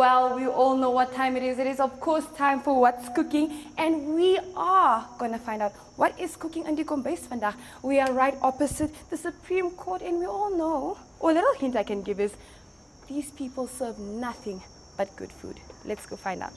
Well, we all know what time it is. It is, of course, time for What's Cooking. And we are going to find out what is cooking in die kombuis vandag. We are right opposite the Supreme Court, and we all know, or a little hint I can give is, these people serve nothing but good food. Let's go find out.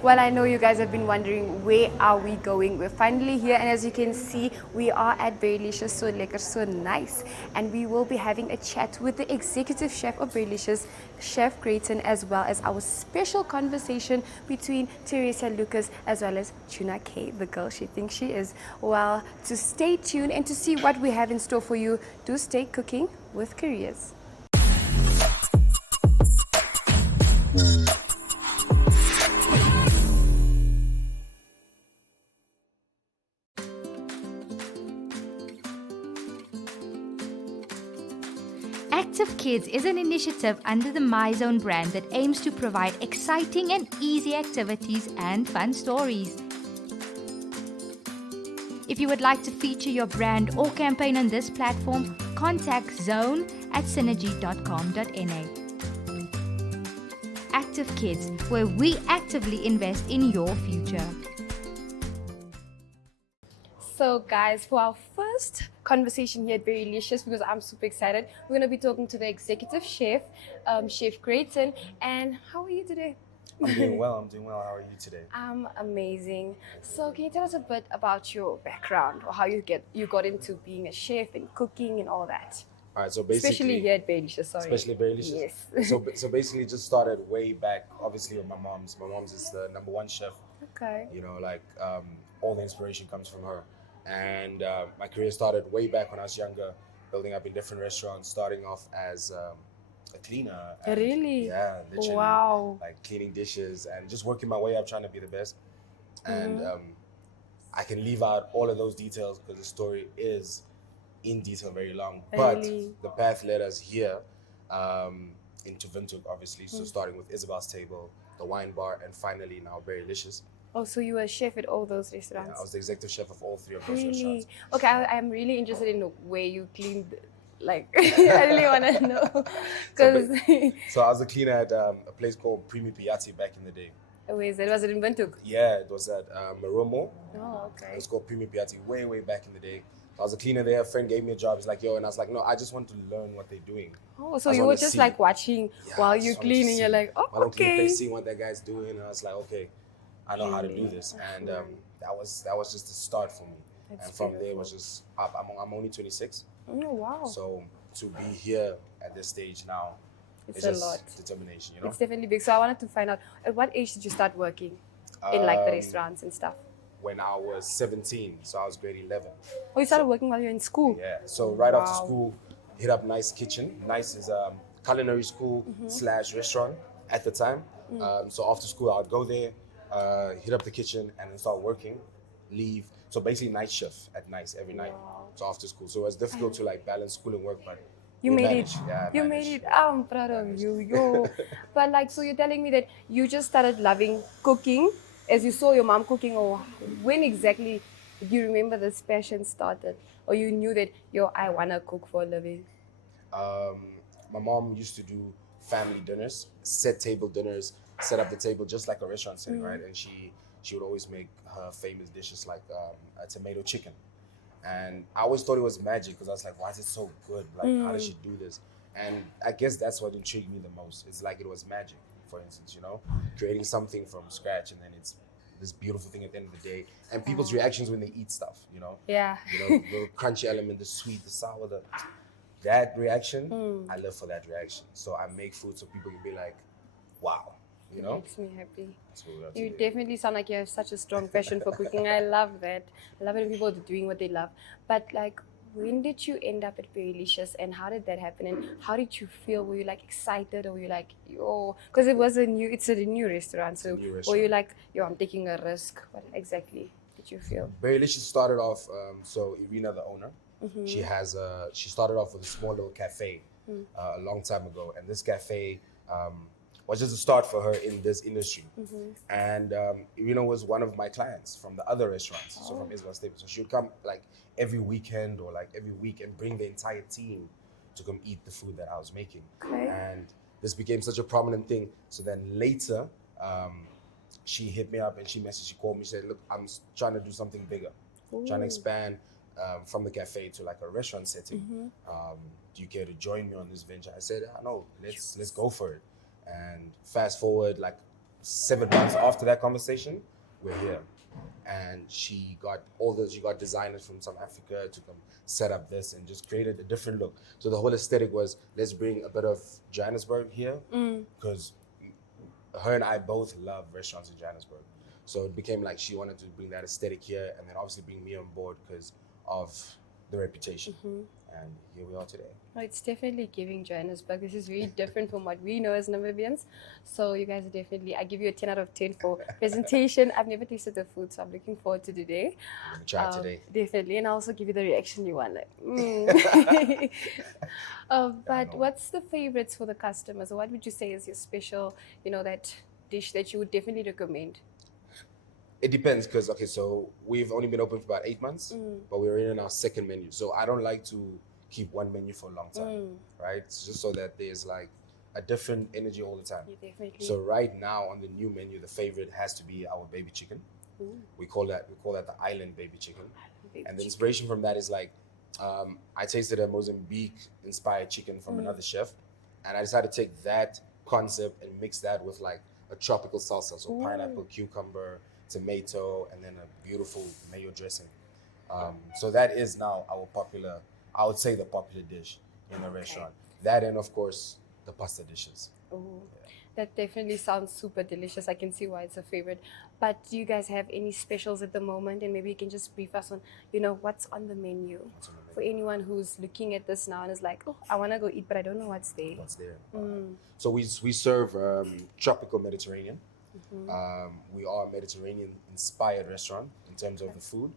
Well, I know you guys have been wondering, where are we going? We're finally here, and as you can see, we are at Berrylicious, so lekker, so nice. And we will be having a chat with the executive chef of Berrylicious, Chef Greyton, as well as our special conversation between Teresa Lucas as well as Tjuna K, the girl she thinks she is. Well, to stay tuned and to see what we have in store for you, do stay cooking with Careers. Active Kids is an initiative under the MyZone brand that aims to provide exciting and easy activities and fun stories. If you would like to feature your brand or campaign on this platform, contact zone@synergy.com.na. Active Kids, where we actively invest in your future. So guys, for our first conversation here at Berrylicious, because I'm super excited, we're going to be talking to the executive chef, Chef Greyton. And how are you today? I'm doing well. How are you today? I'm amazing. So can you tell us a bit about your background, or how you got into being a chef and cooking and all that? All right, so basically, especially here at Berrylicious, sorry. Especially Berrylicious. Yes. So basically, just started way back, obviously with my mom's. My mom's is the #1 chef. Okay. You know, like all the inspiration comes from her. And my career started way back when I was younger, building up in different restaurants, starting off as a cleaner. And, really? Yeah, literally. Wow. Like cleaning dishes and just working my way up, trying to be the best. And I can leave out all of those details because the story is in detail very long. Really? But the path led us here into Windhoek, obviously. So starting with Isabel's Table, the wine bar, and finally now Berrylicious. Oh, so you were a chef at all those restaurants? Yeah, I was the executive chef of all 3 of those really? restaurants. Okay, I'm really interested in the way you cleaned. Like, I really want to know. So I was a cleaner at a place called Primi Piatti back in the day. Where is it? Was it in Windhoek? Yeah, it was at Maromo. Oh, okay. It was called Primi Piatti way back in the day. I was a cleaner there. A friend gave me a job. He's like, yo, and I was like, no, I just want to learn what they're doing. Oh, so you were just like watching while you clean, and you're like, oh, while I'm cleaning, okay. seeing what that guy's doing, and I was like, okay, I know how to do this, and that was just the start for me. That's and from beautiful. there was just up. I'm only 26. Oh, wow. So to be here at this stage now, It's it's a just lot. determination, you know. It's definitely big. So I wanted to find out, at what age did you start working in like the restaurants and stuff? When I was 17, so I was grade 11. Oh, you started working while you were in school? Yeah. So right after Wow. school, hit up Nice Kitchen. Nice is culinary school / restaurant at the time. So after school, I'd go there, hit up the kitchen, and then start working. Leave. So basically, night shift at Nice every night. Wow. So after school, so it was difficult to like balance school and work, but You we made managed. it. Yeah, I You managed. made it. I'm proud of you. Yo. But like, so you're telling me that you just started loving cooking as you saw your mom cooking, or when exactly did you remember this passion started? Or you knew that, yo, I want to cook for a living? My mom used to do family dinners, set table dinners, set up the table just like a restaurant setting, right? And she would always make her famous dishes like a tomato chicken. And I always thought it was magic because I was like, why is it so good? Like, how does she do this? And I guess that's what intrigued me the most. It's like it was magic, for instance, you know? Creating something from scratch, and then it's this beautiful thing at the end of the day. And people's reactions when they eat stuff, you know? Yeah. You know, the crunchy element, the sweet, the sour, that reaction, I live for that reaction. So I make food so people can be like, wow, you know? It makes me happy. That's what we have to You do. definitely sound like you have such a strong passion for cooking. I love that. I love it when people are doing what they love. But like, when did you end up at Berrylicious, and how did that happen? And how did you feel? Were you like excited, or were you like, yo, because it's a new restaurant. So new were restaurant. you like, yo, I'm taking a risk? What exactly did you feel? Berrylicious started off, so Irina, the owner, she started off with a small little cafe a long time ago. And this cafe was just a start for her in this industry. And was one of my clients from the other restaurants, so from Isabel Staples. So she would come like every weekend or like every week and bring the entire team to come eat the food that I was making. And this became such a prominent thing. So then later, she hit me up and she called me, she said, look, I'm trying to do something bigger, trying to expand from the cafe to like a restaurant setting. Do you care to join me on this venture? I said, no, let's go for it. And fast forward like 7 months after that conversation, we're here. And she got designers from South Africa to come set up this and just created a different look. So the whole aesthetic was, let's bring a bit of Johannesburg here, because her and I both love restaurants in Johannesburg. So it became like she wanted to bring that aesthetic here, and then obviously bring me on board because of the reputation. And here we are today. Oh, it's definitely giving Johannesburg. This is very different from what we know as Namibians. So you guys are definitely, I give you a 10 out of 10 for presentation. I've never tasted the food, so I'm looking forward to today. I'm gonna try today. Definitely. And I'll also give you the reaction you want. But what's the favorites for the customers? What would you say is your special, that dish that you would definitely recommend? It depends, because so we've only been open for about 8 months, but we're in our second menu. So I don't like to keep one menu for a long time, right? It's just so that there's like a different energy all the time. Yeah, definitely. So right now on the new menu, the favorite has to be our baby chicken. We call that the island baby chicken. And the inspiration from that is like, I tasted a Mozambique inspired chicken from another chef, and I decided to take that concept and mix that with like a tropical salsa, so pineapple, cucumber, tomato, and then a beautiful mayo dressing. So that is now our popular, I would say the popular dish in the restaurant. That, and of course the pasta dishes. That definitely sounds super delicious. I can see why it's a favorite. But do you guys have any specials at the moment? And maybe you can just brief us on, what's on the menu for anyone who's looking at this now and is like, oh, I want to go eat, but I don't know what's there. So we serve tropical Mediterranean. We are a Mediterranean-inspired restaurant in terms of the food.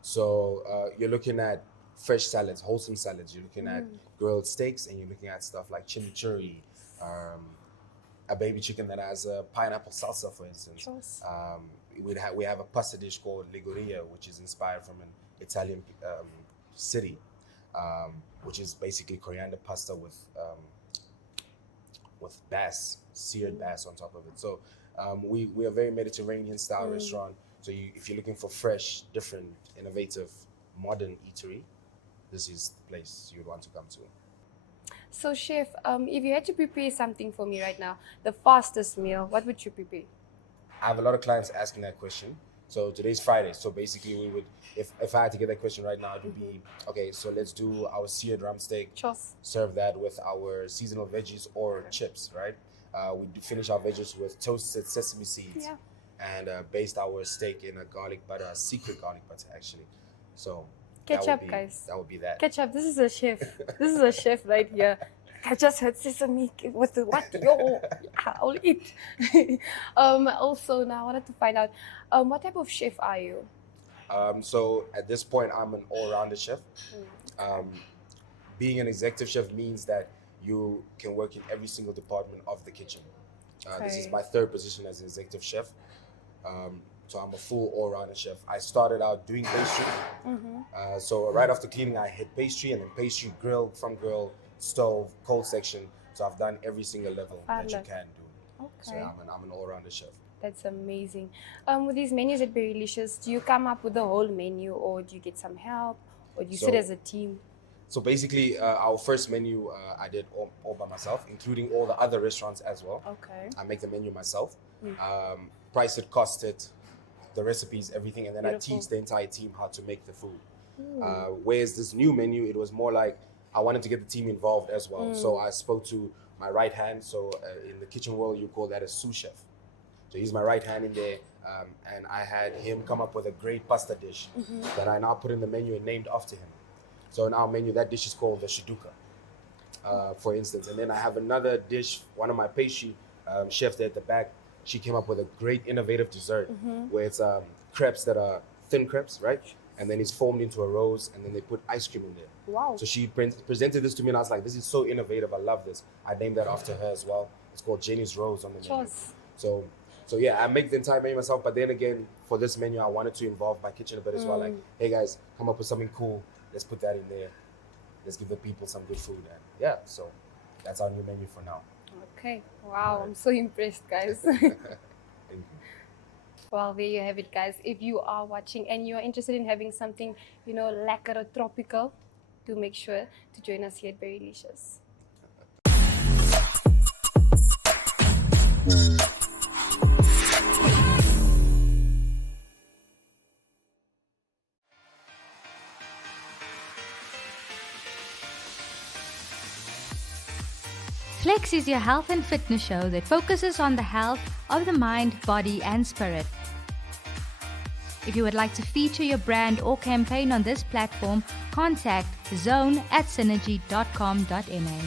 So you're looking at fresh salads, wholesome salads. You're looking at grilled steaks, and you're looking at stuff like chimichurri, a baby chicken that has a pineapple salsa, for instance. We have a pasta dish called Liguria, which is inspired from an Italian city, which is basically coriander pasta with bass, seared bass on top of it. So we are a very Mediterranean style restaurant. So if you're looking for fresh, different, innovative, modern eatery, this is the place you'd want to come to. So Chef, if you had to prepare something for me right now, the fastest meal, what would you prepare? I have a lot of clients asking that question. So today's Friday. So basically we would, if I had to get that question right now, it would be, okay, so let's do our seared rump steak. Serve that with our seasonal veggies or chips, right? We finish our veggies with toasted sesame seeds. And baste our steak in a garlic butter, a secret garlic butter actually. So ketchup, guys. That would be that. Ketchup. This is a chef. This is a chef right here. I just heard sesame with the what? Yo, I'll eat. Also, now I wanted to find out, what type of chef are you? So at this point, I'm an all-rounder chef. Being an executive chef means that you can work in every single department of the kitchen. This is my third position as an executive chef. So I'm a full all-rounder chef. I started out doing pastry. So right after cleaning, I hit pastry, and then pastry, grill, stove, cold section. So I've done every single level that you can do. So I'm an all-rounder chef. That's amazing. With these menus at Berrylicious, do you come up with the whole menu, or do you get some help, or do you sit as a team? So basically, our first menu I did all by myself, including all the other restaurants as well. I make the menu myself. Price it, cost it, the recipes, everything, and then I teach the entire team how to make the food. Whereas this new menu, it was more like I wanted to get the team involved as well. So I spoke to my right hand. So in the kitchen world, you call that a sous chef. So he's my right hand in there, and I had him come up with a great pasta dish that I now put in the menu and named after him. So in our menu, that dish is called the shiduka, for instance. And then I have another dish, one of my pastry chefs there at the back, she came up with a great innovative dessert where it's crepes that are thin crepes, right? And then it's formed into a rose, and then they put ice cream in there. So she presented this to me, and I was like, this is so innovative. I love this. I named that after her as well. It's called Jenny's Rose on the menu. Cheers. So yeah, I make the entire menu myself. But then again, for this menu, I wanted to involve my kitchen a bit as well. Like, hey guys, come up with something cool. Let's put that in there. Let's give the people some good food. And yeah, so that's our new menu for now. Okay. Wow, I'm so impressed, guys. Thank you. Well, there you have it, guys. If you are watching and you are interested in having something, lekker or tropical, do make sure to join us here at Berrylicious. Flex is your health and fitness show that focuses on the health of the mind, body, and spirit. If you would like to feature your brand or campaign on this platform, contact zone@synergy.com.na.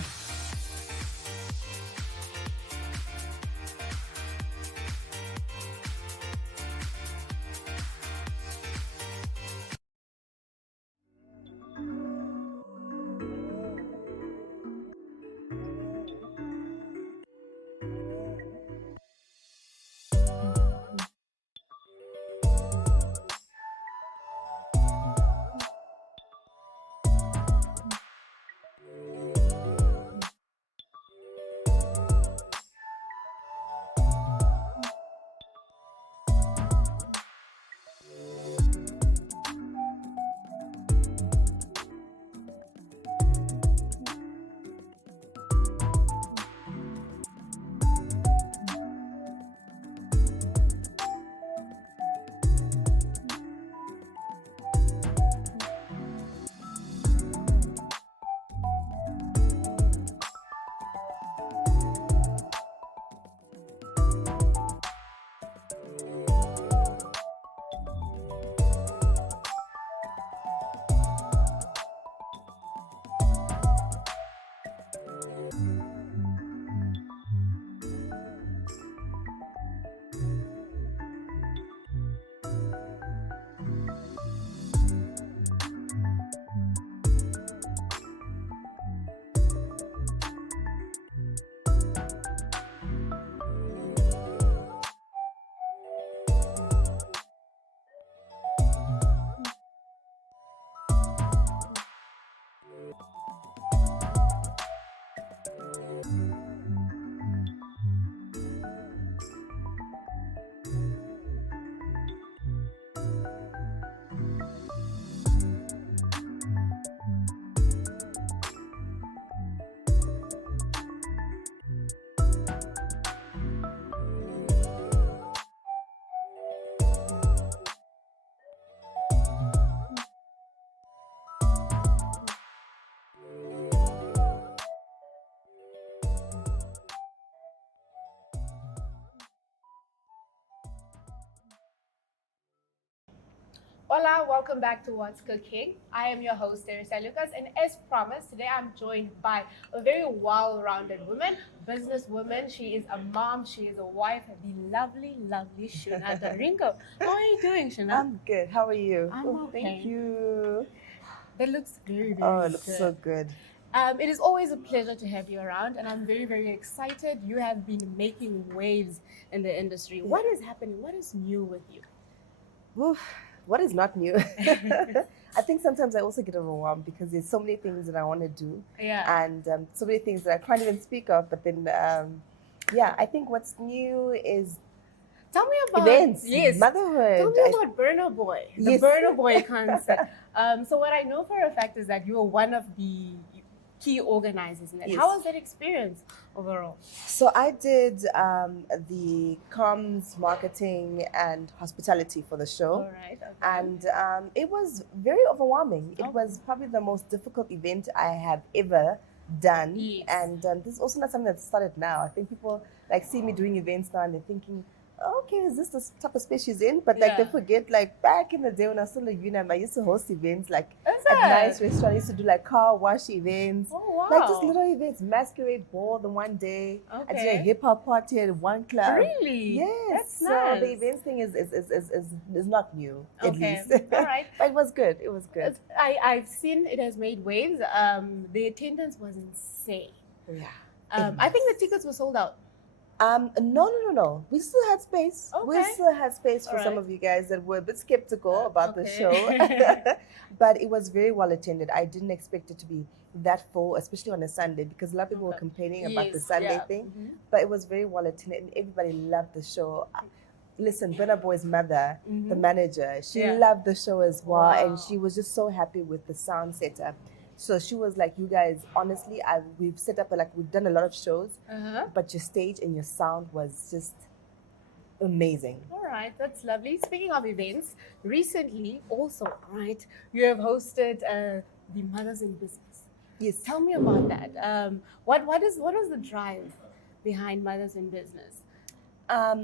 Hola, welcome back to What's Cooking. I am your host, Berrylicious, and as promised, today I'm joined by a very well-rounded woman, businesswoman. She is a mom, she is a wife, the lovely, lovely Tjuna Daringo. How are you doing, Tjuna? I'm good. How are you? I'm okay. Thank you. That looks very, very Oh, it good. looks so good. It is always a pleasure to have you around, and I'm very, very excited. You have been making waves in the industry. What is happening? What is new with you? Oof, what is not new? I think sometimes I also get overwhelmed because there's so many things that I want to do, Yeah. and so many things that I can't even speak of. But then, yeah, I think what's new is Tell me about events, Yes. motherhood. Tell me about Burner Boy, the Yes. Burner Boy concept. So what I know for a fact is that you are one of the key organizers in it. Yes. How was that experience overall? So I did the comms, marketing, and hospitality for the show. All right. Okay. And it was very overwhelming. It Okay. was probably the most difficult event I have ever done. Yes. And this is also not something that started now. I think people like see me doing events now and they're thinking, okay, is this the type of space she's in? But like they Yeah. forget, like back in the day when I was still a UNAM, I used to host events like Is at it? nice restaurants. I used to do like car wash events. Oh wow. Like just little events, masquerade ball the one day. I did a Okay. hip hop party at one club. Really? Yes. That's so nice. the events thing is not new, at Okay. least. All right. But it was good. It was good. I've seen it has made waves. The attendance was insane. Yeah. I think the tickets were sold out. No. We still had space. We Okay. still had space for All some right. of you guys that were a bit skeptical about the Okay. show. But it was very well attended. I didn't expect it to be that full, especially on a Sunday, because a lot of people were Okay. complaining about the Yes, Sunday yeah. thing. Mhm. But it was very well attended and everybody loved the show. Listen, Burna Boy's mother, the manager, she Yeah. loved the show as well, and Wow. she was just so happy with the sound setup. So she was like, "You guys, honestly, we've set up we've done a lot of shows, Uh-huh. but your stage and your sound was just amazing." All right, that's lovely. Speaking of events, recently also, right, you have hosted the Mothers in Business. Yes. Tell me about that. What is the drive behind Mothers in Business?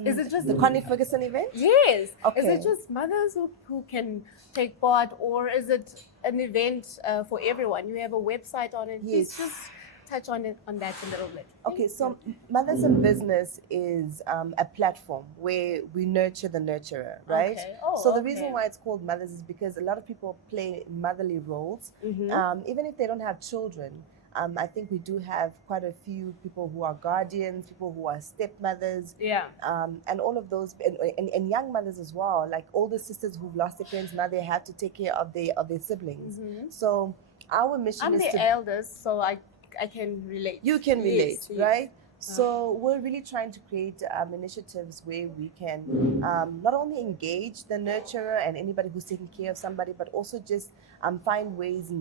Is it just the Connie Ferguson event? Yes. Is Okay. it just mothers who can take part, or is it an event for everyone? You have a website on it. Yes. Please just touch on that a little bit. Okay, so Mothers in Business is a platform where we nurture the nurturer, right? Okay. Oh, so the okay. reason why it's called Mothers is because a lot of people play motherly roles, Mhm. even if they don't have children. I think we do have quite a few people who are guardians, people who are stepmothers, Yeah. and all of those, and young mothers as well, like older sisters who've lost their parents, now they have to take care of their siblings. So our mission I'm is the to eldest, so I can relate. you can relate, Yes, yes. right? So we're really trying to create initiatives where we can not only engage the nurturer and anybody who's taking care of somebody, but also just find ways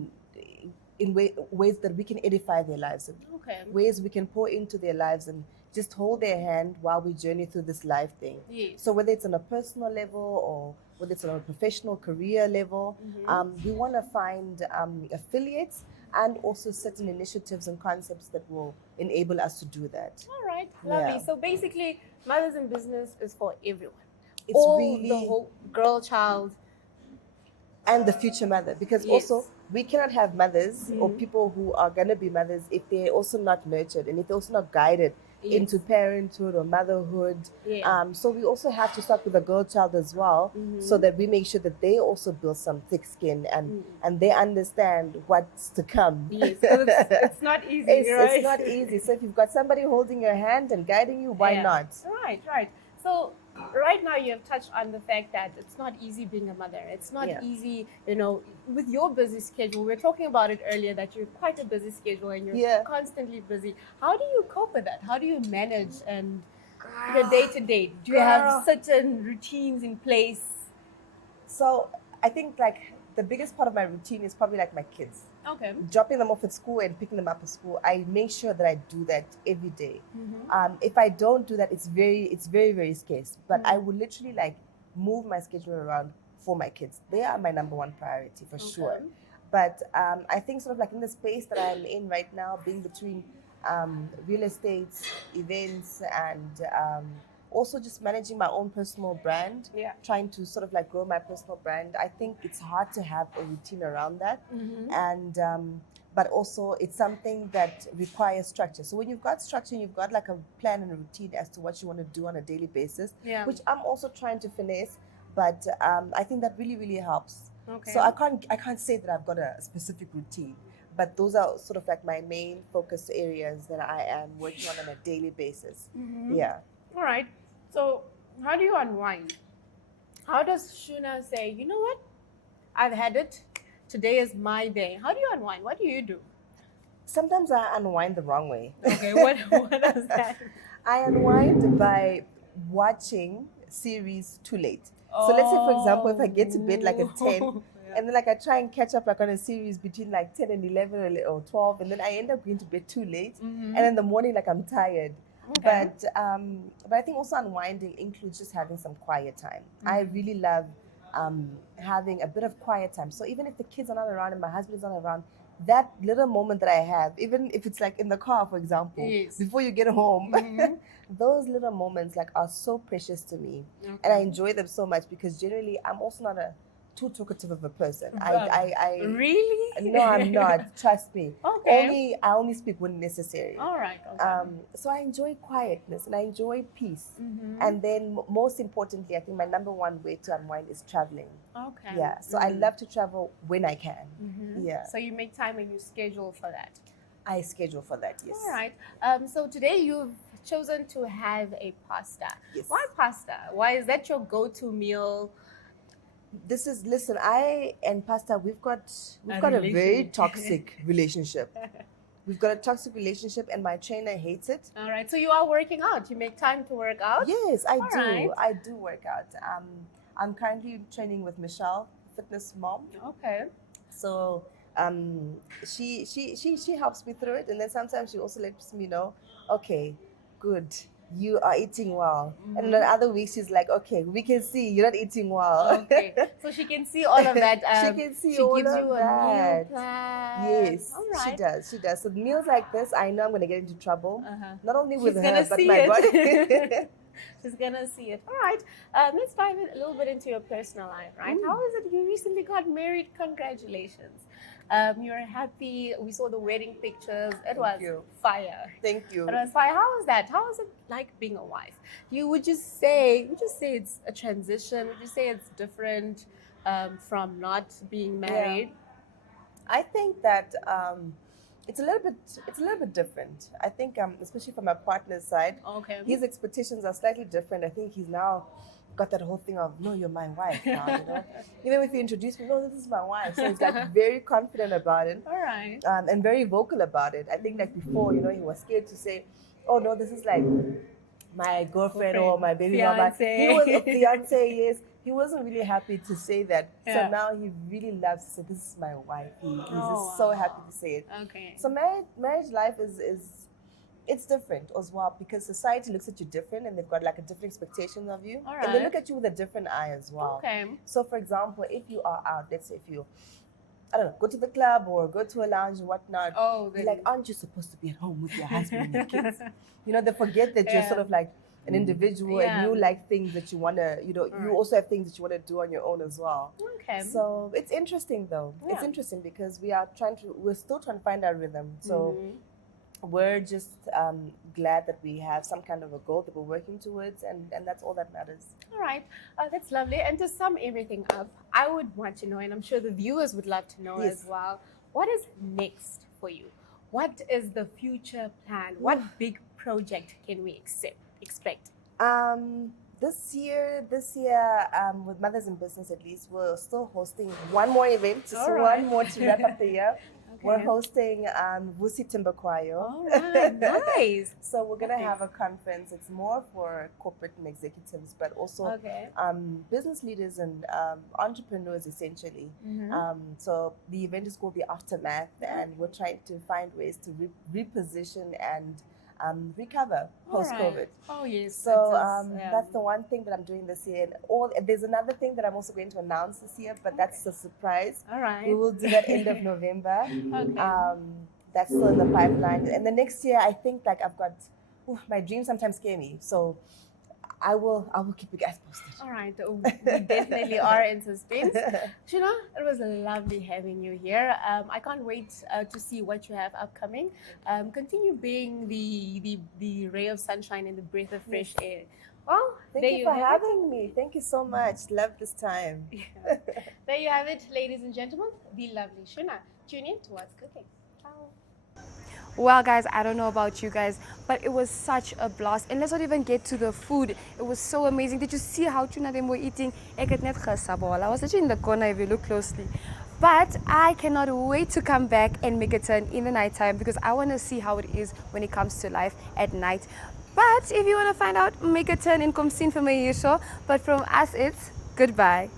ways that we can edify their lives, Okay. ways we can pour into their lives and just hold their hand while we journey through this life thing. Yes. So whether it's on a personal level or whether it's on a professional career level, we want to find affiliates and also certain initiatives and concepts that will enable us to do that. All right. Lovely. Yeah. So basically, Mothers in Business is for everyone. It's All really the whole girl, child. and the future mother, because Yes. also we cannot have mothers or people who are going to be mothers if they're also not nurtured and if they're also not guided Yes. into parenthood or motherhood. Yeah. So we also have to start with the girl child as well, so that we make sure that they also build some thick skin and they understand what's to come. Yes. 'Cause it's not easy, right? It's not easy. So if you've got somebody holding your hand and guiding you, why Yeah. not? Right. So right now you have touched on the fact that it's not easy being a mother. It's not Yeah. easy, with your busy schedule. We were talking about it earlier that you have quite a busy schedule and you're Yeah. constantly busy. How do you cope with that? How do you manage and your day to day? Do you have certain routines in place? So I think the biggest part of my routine is probably like my kids. Okay. Dropping them off at school and picking them up at school. I make sure that I do that every day. Mm-hmm. If I don't do that, it's very, very scarce. But I will literally move my schedule around for my kids. They are my number one priority for sure. But I think sort of in the space that I'm in right now, being between real estate, events, and also just managing my own personal brand, trying to sort of grow my personal brand. I think it's hard to have a routine around that. And but also it's something that requires structure. So when you've got structure, you've got a plan and a routine as to what you want to do on a daily basis, which I'm also trying to finesse. But I think that really, really helps. Okay. So I can't say that I've got a specific routine, but those are sort of my main focus areas that I am working on a daily basis. Yeah. All right. So how do you unwind? How does Tjuna say, you know what? I've had it. Today is my day. How do you unwind? What do you do? Sometimes I unwind the wrong way. Okay, what does that mean? I unwind by watching series too late. So let's say, for example, if I get to bed at 10, and then I try and catch up on a series between 10 and 11 or 12, and then I end up going to bed too late, and in the morning I'm tired. Okay. But I think also unwinding includes just having some quiet time. I really love having a bit of quiet time. So even if the kids are not around and my husband is not around, that little moment that I have, even if it's in the car, for example, before you get home, those little moments are so precious to me, and I enjoy them so much because generally I'm also not too talkative of a person. I Really? No, I'm not. Trust me. Okay. I only speak when necessary. All right. Okay. So I enjoy quietness and I enjoy peace. And then most importantly, I think my number one way to unwind is traveling. Okay. Yeah. So I love to travel when I can. Yeah. So you make time and you schedule for that. I schedule for that, yes. All right. So today you've chosen to have a pasta. Yes. Why pasta? Why is that your go-to meal? Listen, I and pasta, we've got a very relationship. toxic relationship. We've got a toxic relationship, and my trainer hates it. All right, so you are working out. You make time to work out? Yes, I All do. right. I do work out. I'm currently training with Michelle, fitness mom. Okay. So she helps me through it, and then sometimes she also lets me know, okay, good, you are eating well. And then other weeks she's like, okay, we can see you're not eating well. Okay. So she can see all of that. She can see she all gives of you a meal that. plan. Yes, All she right. does. She does. So meals like this, I know I'm going to get into trouble. Not only with She's her, gonna but see my it. body. She's gonna see it. All right. Let's dive a little bit into your personal life, right? How is it? You recently got married. Congratulations. You're happy. We saw the wedding pictures. It was you. fire. Thank you. It was fire. How was that? How is it like being a wife? Would you say it's a transition? Would you say it's different from not being married? I think that it's a little bit different. I think especially from my partner's side, Okay. his expectations are slightly different. I think he's now got that whole thing of, no, you're my wife now, you know. Even if you introduce me, no, this is my wife. So he's like very confident about it. All right. And very vocal about it. I think like before, you know, he was scared to say, oh no, this is like my girlfriend or my baby mama. Fiancé. He was a fiance, yes. He wasn't really happy to say that. Yeah. So now he really loves to say, this is my wife. He's Oh, just so happy to say it. Okay. So marriage life is it's different as well, because society looks at you different, and they've got like a different expectation of you. All And they right. look at you with a different eye as well. Okay. So for example, if you are out, let's say if you, I don't know, go to the club or go to a lounge or whatnot, Oh, they're then- like, aren't you supposed to be at home with your husband and your kids? You know, they forget that you're Yeah. sort of like an individual Yeah. and you like things that you want to, you know, you Right. also have things that you want to do on your own as well. Okay. So it's interesting though. It's Yeah. interesting because we're still trying to find our rhythm. So Mhm. we're just glad that we have some kind of a goal that we're working towards, and that's all that matters. All right, that's lovely. And to sum everything up, I would want to know, and I'm sure the viewers would love to know Yes. as well, what is next for you? What is the future plan? What big project can we expect? This year, with Mothers in Business at least, we're still hosting one more event, just All right. one more to wrap up the year. We're Okay. hosting Vusi Timbakwayo. All right, nice. So we're gonna Okay. have a conference. It's more for corporate and executives, but also Okay. business leaders and entrepreneurs essentially. Mhm. So the event is called the Aftermath, and we're trying to find ways to reposition and recover All post-COVID. right. Oh yes. So that's the one thing that I'm doing this year. And there's another thing that I'm also going to announce this year, but that's a surprise. All right. We will do that end of November. Okay. That's still in the pipeline. And the next year, I think like I've got my dreams sometimes scare me. So I will keep you guys posted. All right, we definitely are in suspense. Tjuna, it was lovely having you here. I can't wait to see what you have upcoming. Continue being the ray of sunshine and the breath of fresh air. Well, Thank there you for have it. having me. Thank you so much. Love this time. There you have it, ladies and gentlemen. The lovely Tjuna. Tune in to What's Cooking. Ciao. Well, guys, I don't know about you guys, but it was such a blast. And let's not even get to the food. It was so amazing. Did you see how Tjuna them were eating? I was actually in the corner if you look closely. But I cannot wait to come back and make a turn in the nighttime, because I want to see how it is when it comes to life at night. But if you want to find out, make a turn in Komsin for me, but from us, it's goodbye.